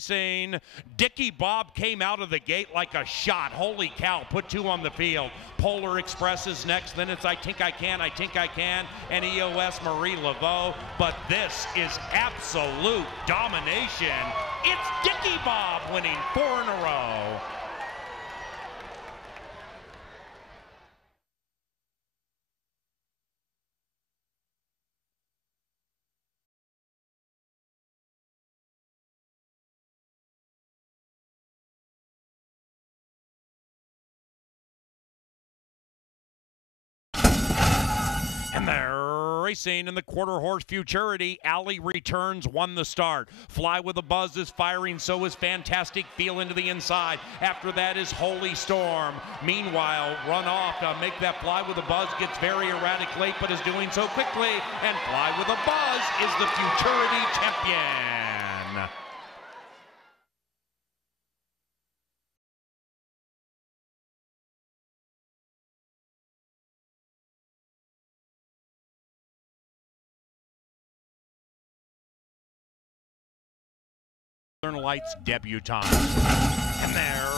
racing. Dickie Bob came out of the gate like a shot. Holy cow, put 2 on the field. Polar Express is next, then it's I Think I Can, and EOS Marie Laveau. But this is absolute domination. It's Dickie Bob winning 4 in a row. And they're racing in the quarter horse Futurity. Alley Returns won the start. Fly with a Buzz is firing, so is Fantastic Feel into the inside. After that is Holy Storm. Meanwhile, Run Off to make that Fly with a Buzz gets very erratic late, but is doing so quickly. And Fly with a Buzz is the Futurity champion. Northern Lights debutante. And they're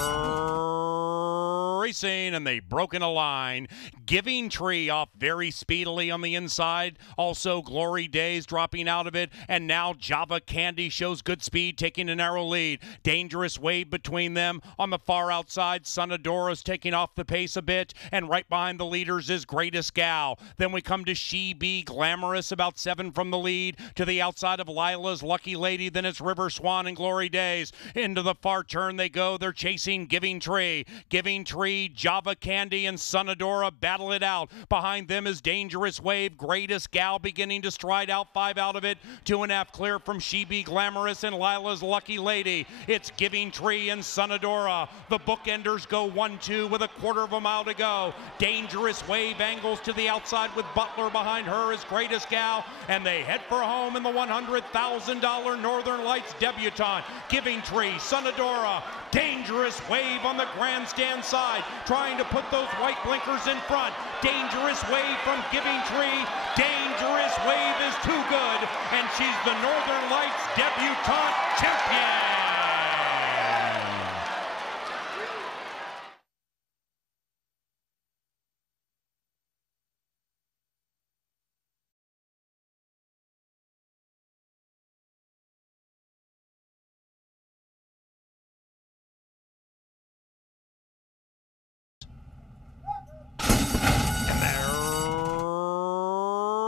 racing, and they've broken a line. Giving Tree off very speedily on the inside. Also Glory Days dropping out of it. And now Java Candy shows good speed, taking a narrow lead. Dangerous Wave between them. On the far outside, Sonadora's taking off the pace a bit. And right behind the leaders is Greatest Gal. Then we come to She Be Glamorous, about 7 from the lead. To the outside of Lila's Lucky Lady. Then it's River Swan and Glory Days. Into the far turn they go. They're chasing Giving Tree. Giving Tree, Java Candy, and Sonadora battle it out. Behind them is Dangerous Wave. Greatest Gal beginning to stride out. 5 out of it. 2.5 clear from She Be Glamorous and Lila's Lucky Lady. It's Giving Tree and Sonadora. The bookenders go 1-2 with a quarter of a mile to go. Dangerous Wave angles to the outside with Butler behind her is Greatest Gal. And they head for home in the $100,000 Northern Lights debutante. Giving Tree, Sonadora, Dangerous Wave on the grandstand side, trying to put those white blinkers in front. Dangerous Wave from Giving Tree. Dangerous Wave is too good, and she's the Northern Lights debutante champion.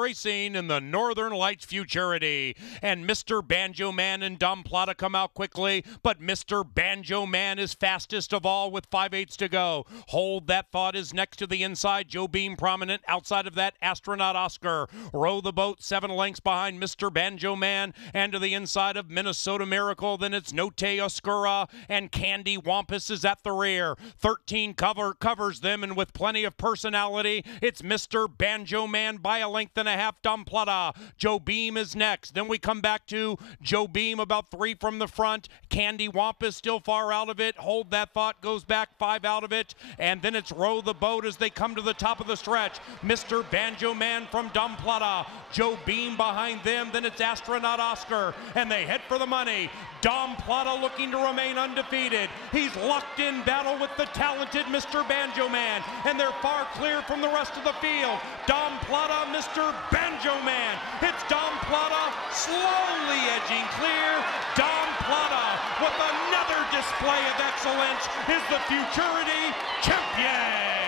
Racing in the Northern Lights Futurity. And Mr. Banjo Man and Dom Plata come out quickly, but Mr. Banjo Man is fastest of all with 5/8 to go. Hold That Thought is next to the inside. Joe Beam prominent. Outside of that, Astronaut Oscar. Row the Boat 7 lengths behind Mr. Banjo Man, and to the inside of Minnesota Miracle. Then it's Note Oscura, and Candy Wampus is at the rear. 13 covers them, and with plenty of personality, it's Mr. Banjo Man by a length and a half. Dom Plata. Joe Beam is next. Then we come back to Joe Beam about 3 from the front. Candy Wampus still far out of it. Hold That Thought goes back 5 out of it. And then it's Row the Boat as they come to the top of the stretch. Mr. Banjo Man from Dom Plata. Joe Beam behind them. Then it's Astronaut Oscar. And they head for the money. Dom Plata looking to remain undefeated. He's locked in battle with the talented Mr. Banjo Man. And they're far clear from the rest of the field. Dom Plata, Mr. Banjo Man. It's Dom Plata slowly edging clear. Dom Plata with another display of excellence is the Futurity champion.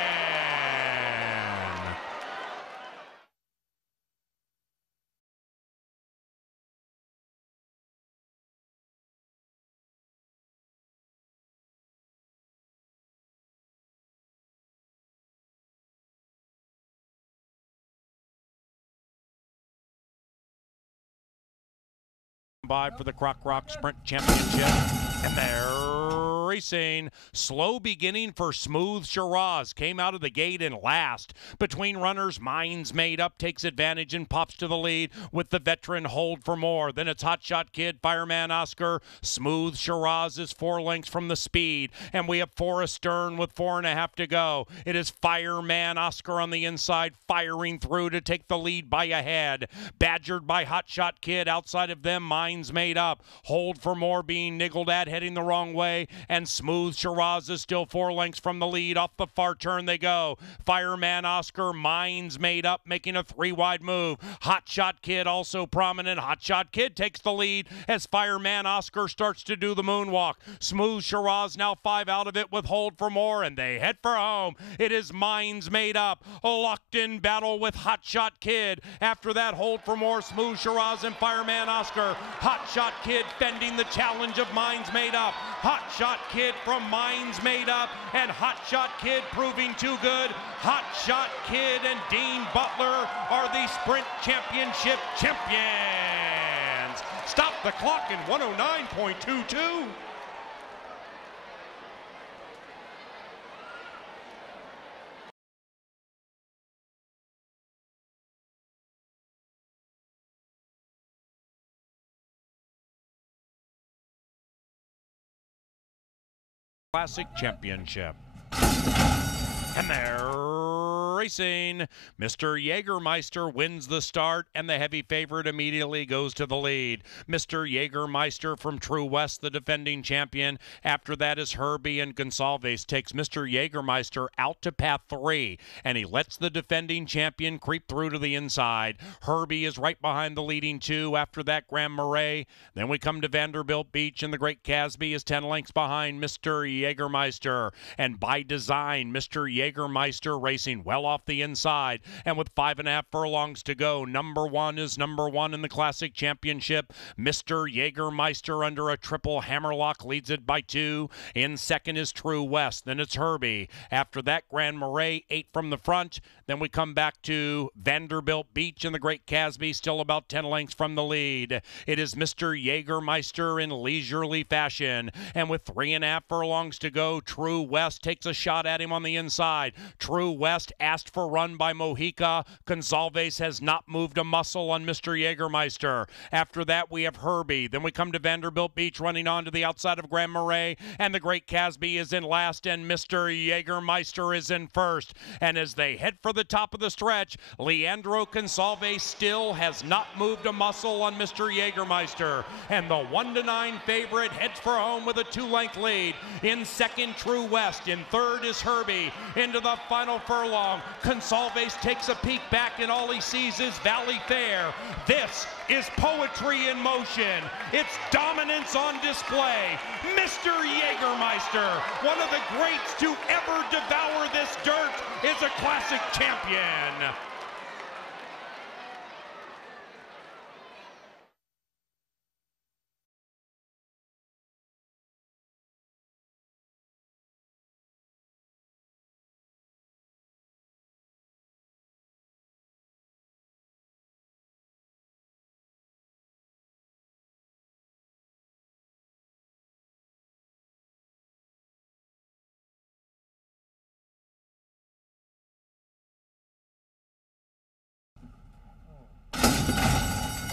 By for the Croc Rock Sprint Championship, and they're racing. Slow beginning for Smooth Shiraz. Came out of the gate in last. Between runners, Minds Made Up takes advantage and pops to the lead with the veteran Hold for More. Then it's Hot Shot Kid, Fireman Oscar. Smooth Shiraz is 4 lengths from the speed. And we have Forrest Stern with 4.5 to go. It is Fireman Oscar on the inside, firing through to take the lead by a head. Badgered by Hot Shot Kid. Outside of them, Minds Made Up. Hold for More being niggled at, heading the wrong way. And Smooth Shiraz is still 4 lengths from the lead. Off the far turn they go. Fireman Oscar, Minds Made Up, making a 3-wide move. Hot Shot Kid also prominent. Hot Shot Kid takes the lead as Fireman Oscar starts to do the moonwalk. Smooth Shiraz now 5 out of it with Hold for More, and they head for home. It is Minds Made Up, a locked-in battle with Hot Shot Kid. After that, Hold for More, Smooth Shiraz, and Fireman Oscar. Hot Shot Kid fending the challenge of Minds Made Up. Hot Shot Kid from Minds Made Up, and Hot Shot Kid proving too good. Hot Shot Kid and Dean Butler are the Sprint Championship champions. Stop the clock in 109.22. Classic Championship. And they're racing. Mr. Jägermeister wins the start, and the heavy favorite immediately goes to the lead. Mr. Jägermeister from True West, the defending champion. After that is Herbie, and Gonsalves takes Mr. Jägermeister out to path 3, and he lets the defending champion creep through to the inside. Herbie is right behind the leading 2. After that, Grand Marais. Then we come to Vanderbilt Beach, and the Great Casby is 10 lengths behind Mr. Jägermeister. And by design, Mr. Jägermeister racing well off the inside, and with 5.5 furlongs to go, number 1 is number 1 in the Classic Championship. Mr. Jägermeister under a triple hammerlock leads it by 2. In second is True West. Then it's Herbie. After that, Grand Marais, 8 from the front. Then we come back to Vanderbilt Beach, and the Great Casby still about 10 lengths from the lead. It is Mr. Jägermeister in leisurely fashion, and with 3.5 furlongs to go, True West takes a shot at him on the inside. True West asked for run by Mojica. Gonsalves has not moved a muscle on Mr. Jägermeister. After that, we have Herbie. Then we come to Vanderbilt Beach, running on to the outside of Grand Marais, and the Great Casby is in last, and Mr. Jägermeister is in first. And as they head for the top of the stretch, Leandro Gonsalves still has not moved a muscle on Mr. Jägermeister. And the 1-9 favorite heads for home with a 2-length lead. In second, True West. In third is Herbie. Into the final furlong, Gonsalves takes a peek back, and all he sees is Valley Fair. This is poetry in motion. It's dominance on display. Mr. Jägermeister, one of the greats to ever devour this dirt, is a Classic champion.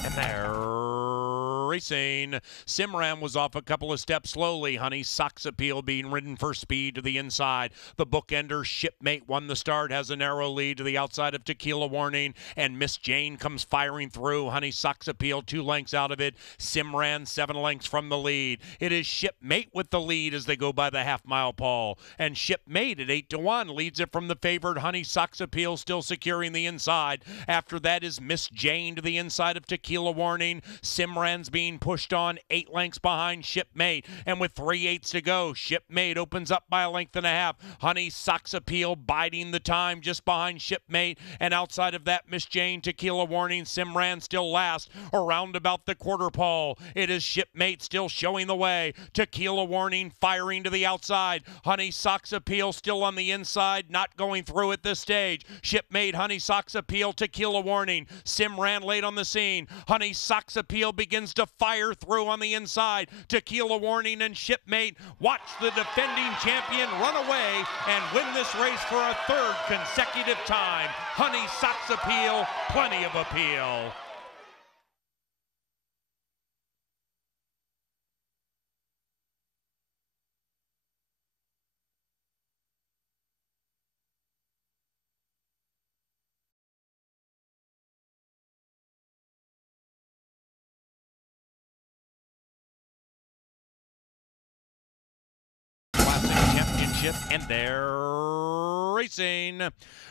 And they're racing. Simram was off a couple of steps slowly. Honey Sox Appeal being ridden for speed to the inside. The bookender Shipmate won the start, has a narrow lead to the outside of Tequila Warning, and Miss Jane comes firing through. Honey Sox Appeal 2 lengths out of it. Simran 7 lengths from the lead. It is Shipmate with the lead as they go by the half-mile pole, and Shipmate at 8-1 leads it from the favored Honey Sox Appeal, still securing the inside. After that is Miss Jane to the inside of Tequila Warning. Simran's being pushed on 8 lengths behind Shipmate, and with 3/8 to go, Shipmate opens up by 1.5 lengths. Honey Sox Appeal biding the time just behind Shipmate, and outside of that, Miss Jane, Tequila Warning, Simran still last around about the quarter pole. It is Shipmate still showing the way. Tequila Warning firing to the outside. Honey Sox Appeal still on the inside, not going through at this stage. Shipmate, Honey Sox Appeal, Tequila Warning. Simran late on the scene. Honey Sox Appeal begins to fire through on the inside. Tequila Warning and Shipmate watch the defending champion run away and win this race for a third consecutive time. Honey Socks Appeal, plenty of appeal. Championship, and they're racing.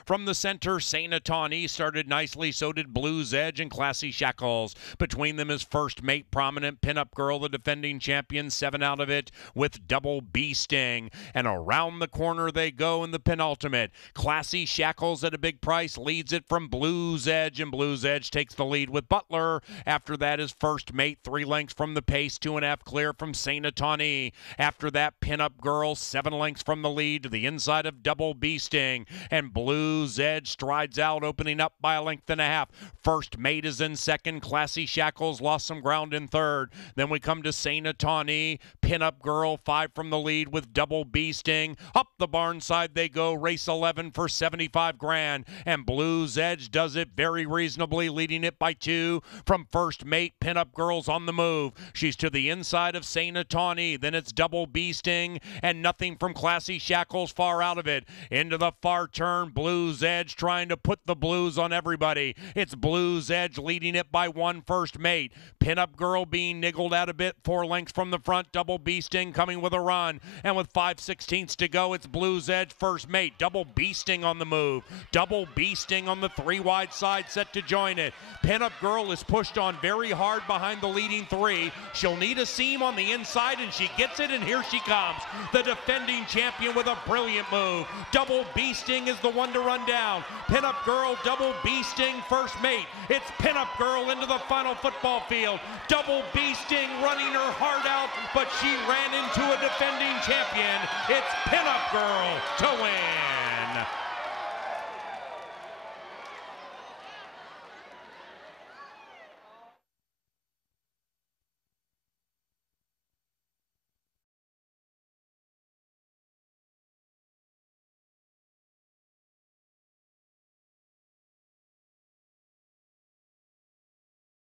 From the center, Saint Atani started nicely, so did Blues Edge and Classy Shackles. Between them is First Mate, Prominent, Pinup Girl, the defending champion, 7 out of it with Double B Sting. And around the corner they go in the penultimate. Classy Shackles at a big price leads it from Blues Edge, and Blues Edge takes the lead with Butler. After that is First Mate, 3 lengths from the pace, 2.5 clear from Saint Atani. After that, Pinup Girl, 7 lengths from the lead to the inside of Double B Sting, and Blues Edge strides out, opening up by 1.5 lengths. First Mate is in second. Classy Shackles lost some ground in third. Then we come to Saint Atani. Pinup Girl, 5 from the lead with Double B Sting. Up the barn side they go, race 11 for 75 grand, and Blues Edge does it very reasonably, leading it by 2 from First Mate. Pinup Girl's on the move. She's to the inside of Saint Atani. Then it's Double B Sting, and nothing from Classy Shackles far out of it. Into the far turn, Blues Edge trying to put the blues on everybody. It's Blues Edge leading it by 1, First Mate. Pinup Girl being niggled out a bit, 4 lengths from the front. Double B Sting coming with a run, and with 5/16 to go, it's Blues Edge, First Mate. Double B Sting on the move. Double B Sting on the 3 wide side, set to join it. Pinup Girl is pushed on very hard behind the leading 3. She'll need a seam on the inside, and she gets it, and here she comes. The defending champion with a brilliant move. Double B Sting is the one to run down. Pinup Girl, Double B Sting, First Mate. It's Pinup Girl into the final football field. Double B Sting running her heart out, but she ran into a defending champion. It's Pinup Girl to win.